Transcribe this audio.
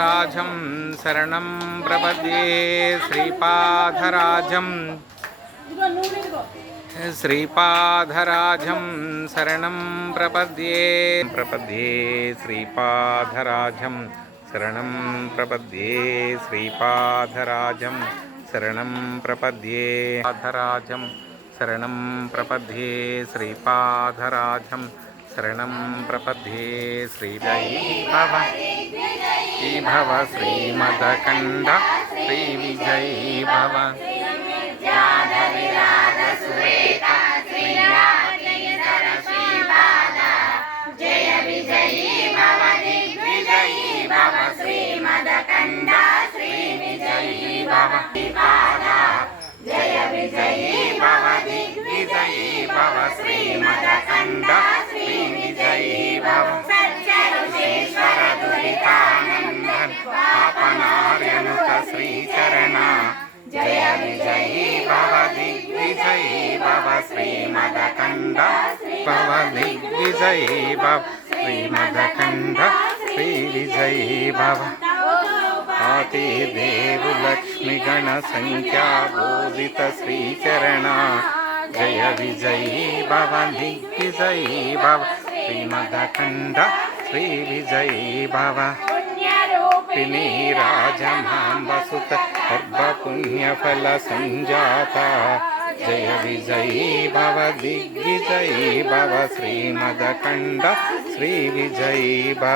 राजं शरणं प्रपद्ये श्रीपादराजं शरणं प्रपद्ये श्रीपादराजं शरणं प्रपद्ये श्रीपादराजं शरणं प्रपद्ये पादराजं शरणं प्रपद्ये श्रीपादराजं शरणं प्रपद्ये श्रीजयी भव श्रीमदकंड श्रीविजयी भव जय विजयी भव दिग्विजयी भव श्रीमदकंड श्रीविजयी भव जय विजयी भव दिग्विजयी भव श्रीमदकंड श्रीविजयी भव सच्चरुषेश्वर दुरितानंदन पापनार्यनुत श्रीचरण जय विजयी भव दिग्विजयी भव श्रीमदकंड भव दिग्विजयी भव श्रीमदकंड श्रीविजयी भव आति देव लक्ष्मी गण संख्या बोधित श्रीचरण जय विजयी भव दिग्विजयी भव श्रीमदकंड श्रीविजयी भव पुण्यरूपिणी राजमांबसुत सर्वपुण्यफल संजाता जय विजयी भव दिग्विजयी भव श्रीमदकंड श्रीविजयी भव।